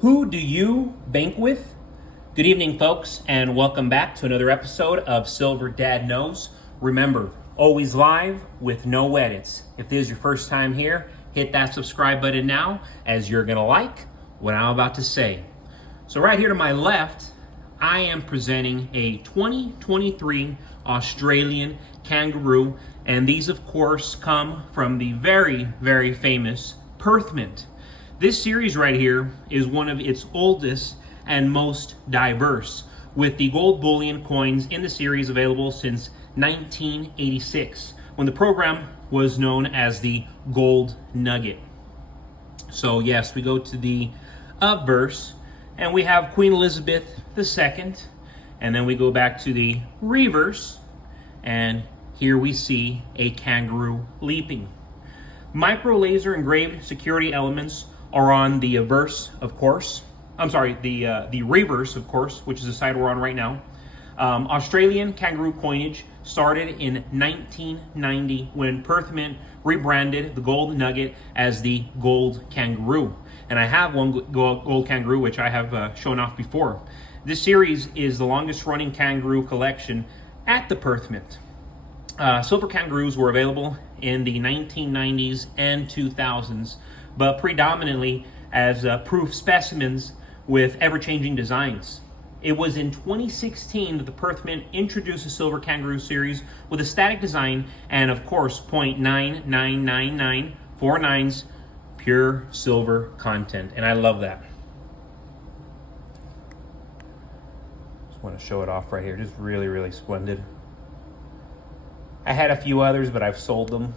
Who do you bank with? Good evening, folks, and welcome back to another episode of Silver Dad Knows. Remember, always live with no edits. If this is your first time here, hit that subscribe button now, as you're going to like what I'm about to say. So right here to my left, I am presenting a 2023 Australian kangaroo, and these, of course, come from the very, very famous Perth Mint. This series right here is one of its oldest and most diverse, with the gold bullion coins in the series available since 1986, when the program was known as the Gold Nugget. So yes, we go to the obverse, and we have Queen Elizabeth II, and then we go back to the reverse, and here we see a kangaroo leaping. Micro laser engraved security elements are on the reverse, of course. The reverse, of course, which is the side we're on right now. Australian kangaroo coinage started in 1990 when Perth Mint rebranded the gold nugget as the gold kangaroo. And I have one gold kangaroo, which I have shown off before. This series is the longest running kangaroo collection at the Perth Mint. Silver kangaroos were available in the 1990s and 2000s, but predominantly as proof specimens with ever-changing designs. It was in 2016 that the Perth Mint introduced the Silver Kangaroo series with a static design and, of course, 0.9999949's pure silver content, and I love that. Just want to show it off right here. Just really, really splendid. I had a few others, but I've sold them.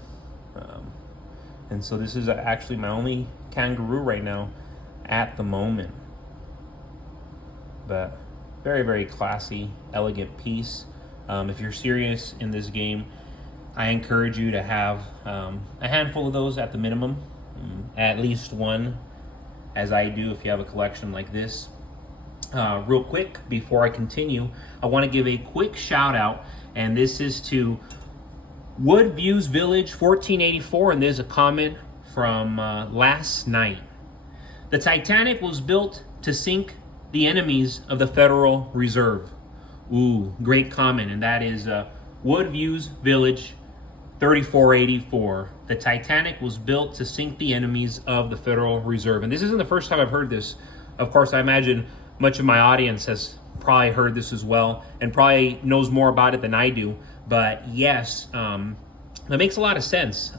And so this is actually my only kangaroo right now at the moment. But very, very classy, elegant piece. If you're serious in this game, I encourage you to have a handful of those at the minimum. At least one, as I do if you have a collection like this. Real quick, before I continue, I want to give a quick shout out, and this is to Woodviews Village 1484, and there's a comment from last night. The Titanic was built to sink the enemies of the Federal Reserve. Ooh, great comment, and that is Woodviews Village 3484. The Titanic was built to sink the enemies of the Federal Reserve. And this isn't the first time I've heard this. Of course, I imagine much of my audience has probably heard this as well and probably knows more about it than I do. But yes, that makes a lot of sense.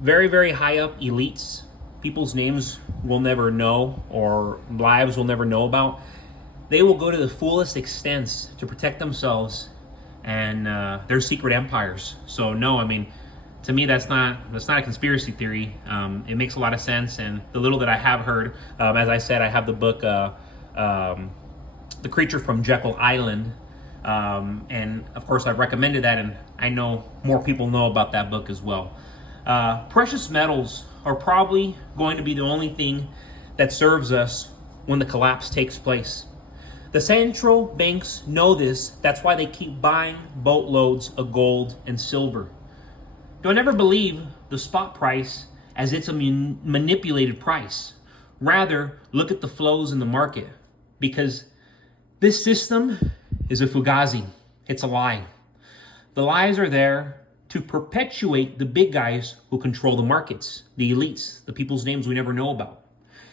Very, very high up elites, people's names we'll never know or lives we'll never know about. They will go to the fullest extents to protect themselves and their secret empires. So no, I mean, to me, that's not a conspiracy theory. It makes a lot of sense. And the little that I have heard, as I said, I have the book, The Creature from Jekyll Island. And of course I've recommended that, and I know more people know about that book as well. Precious metals are probably going to be the only thing that serves us when the collapse takes place. The central banks know this. That's why they keep buying boatloads of gold and silver. Don't ever believe the spot price as it's a manipulated price. Rather, look at the flows in the market, because this system is a fugazi. It's a lie. The lies are there to perpetuate the big guys who control the markets, the elites, the people's names we never know about.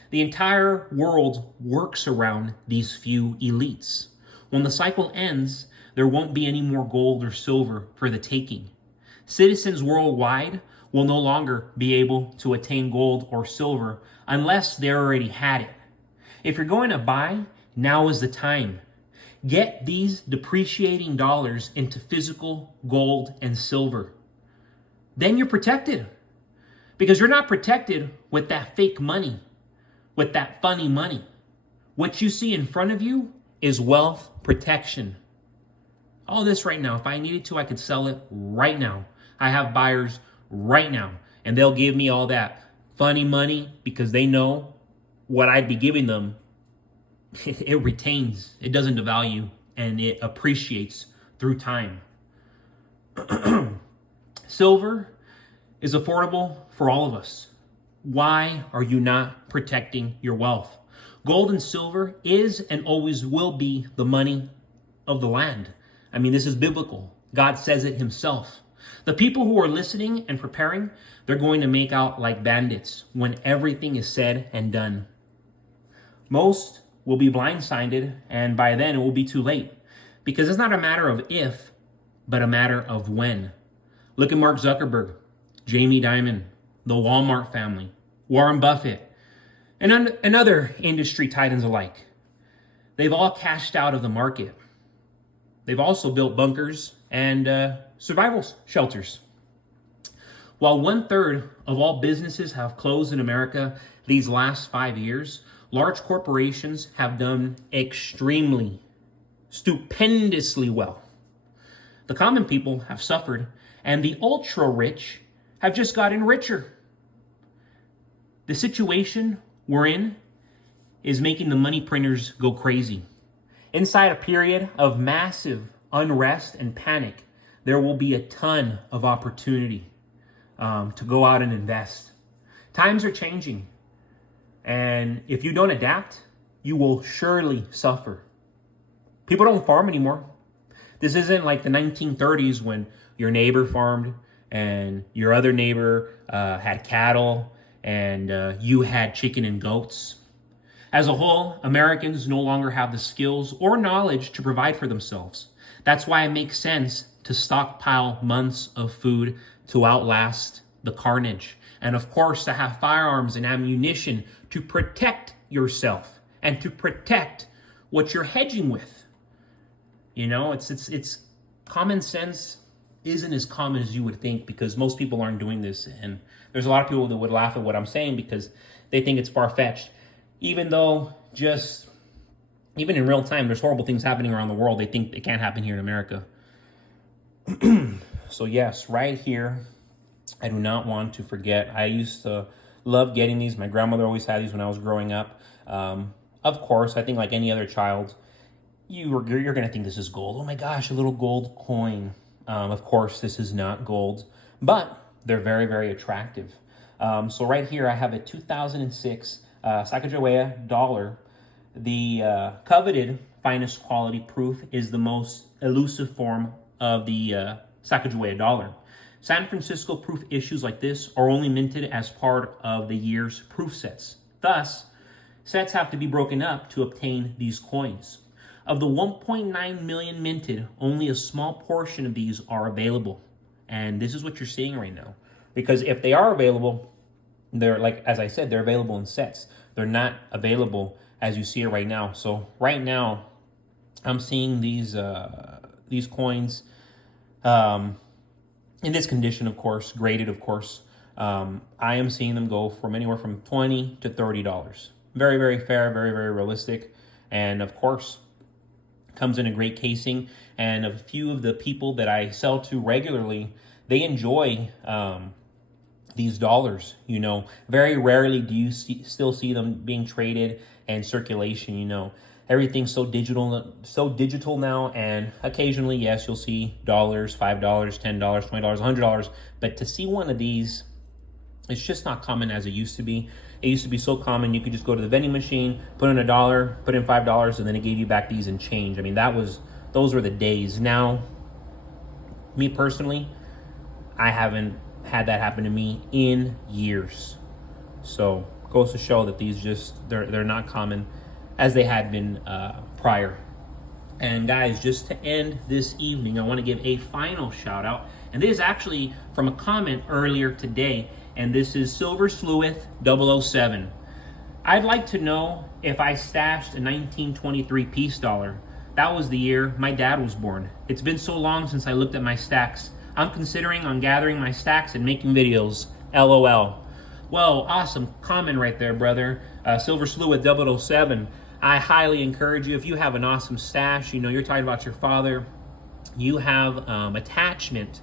The entire world works around these few elites. When the cycle ends, there won't be any more gold or silver for the taking. Citizens worldwide will no longer be able to attain gold or silver unless they already had it. If you're going to buy, now is the time. Get these depreciating dollars into physical gold and silver. Then you're protected. Because you're not protected with that fake money, with that funny money. What you see in front of you is wealth protection. All this right now, if I needed to, I could sell it right now. I have buyers right now, and they'll give me all that funny money because they know what I'd be giving them. It retains, it doesn't devalue, and it appreciates through time. Silver is affordable for all of us. Why are you not protecting your wealth? Gold and silver is and always will be the money of the land. I mean, this is biblical. God says it himself. The people who are listening and preparing, they're going to make out like bandits when everything is said and done. Most will be blindsided, and by then it will be too late. Because it's not a matter of if, but a matter of when. Look at Mark Zuckerberg, Jamie Dimon, the Walmart family, Warren Buffett, and other industry titans alike. They've all cashed out of the market. They've also built bunkers and survival shelters. While 1/3 of all businesses have closed in America these last 5 years, large corporations have done extremely, stupendously well. The common people have suffered, and the ultra rich have just gotten richer. The situation we're in is making the money printers go crazy. Inside a period of massive unrest and panic, there will be a ton of opportunity to go out and invest. Times are changing, and if you don't adapt, you will surely suffer. People don't farm anymore. This isn't like the 1930s when your neighbor farmed and your other neighbor had cattle and you had chicken and goats. As a whole, Americans no longer have the skills or knowledge to provide for themselves. That's why it makes sense to stockpile months of food to outlast the carnage. And of course, to have firearms and ammunition to protect yourself and to protect what you're hedging with. You know, it's common sense isn't as common as you would think because most people aren't doing this. And there's a lot of people that would laugh at what I'm saying because they think it's far-fetched. Even though even in real time, there's horrible things happening around the world. They think it can't happen here in America. So yes, right here, I do not want to forget. I used to love getting these. My grandmother always had these when I was growing up. Of course, I think like any other child, you're going to think this is gold. Oh my gosh, a little gold coin. Of course, this is not gold, but they're very, very attractive. So right here, I have a 2006 Sacagawea dollar. The coveted finest quality proof is the most elusive form of the Sacagawea dollar. San Francisco proof issues like this are only minted as part of the year's proof sets. Thus, sets have to be broken up to obtain these coins. Of the 1.9 million minted, only a small portion of these are available. And this is what you're seeing right now. Because if they are available, they're like, as I said, they're available in sets. They're not available as you see it right now. So right now, I'm seeing these coins in this condition, of course, graded, of course. I am seeing them go from anywhere from $20 to $30. Very, very fair, very, very realistic. And of course, comes in a great casing. And a few of the people that I sell to regularly, they enjoy these dollars. You know, very rarely do you still see them being traded and circulation. You know, everything's so digital now, and occasionally, yes, you'll see dollars, $5, $10, $20, $100, but to see one of these, it's just not common as it used to be. It used to be so common you could just go to the vending machine, put in $1, put in $5, and then it gave you back these in change. I mean, those were the days. Now, me personally, I haven't had that happen to me in years. So goes to show that these they're not common as they had been prior. And guys, just to end this evening, I want to give a final shout out. And this is actually from a comment earlier today. And this is Silver Sleuth 007. I'd like to know if I stashed a 1923 peace dollar. That was the year my dad was born. It's been so long since I looked at my stacks. I'm considering on gathering my stacks and making videos. LOL. Well, awesome comment right there, brother. Silver Sleuth 007. I highly encourage you, if you have an awesome stash, you know, you're talking about your father, you have attachment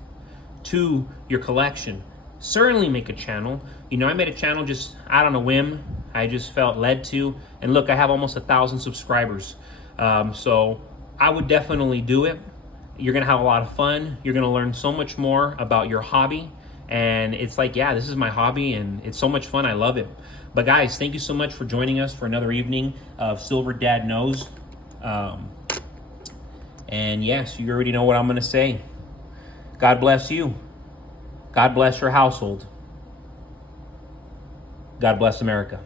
to your collection, certainly make a channel. You know, I made a channel just out on a whim. I just felt led to. And look, I have almost 1,000 subscribers. So I would definitely do it. You're going to have a lot of fun. You're going to learn so much more about your hobby. And it's like, yeah, this is my hobby and it's so much fun. I love it. But guys, thank you so much for joining us for another evening of Silver Dad Knows. And yes, you already know what I'm going to say. God bless you. God bless your household. God bless America.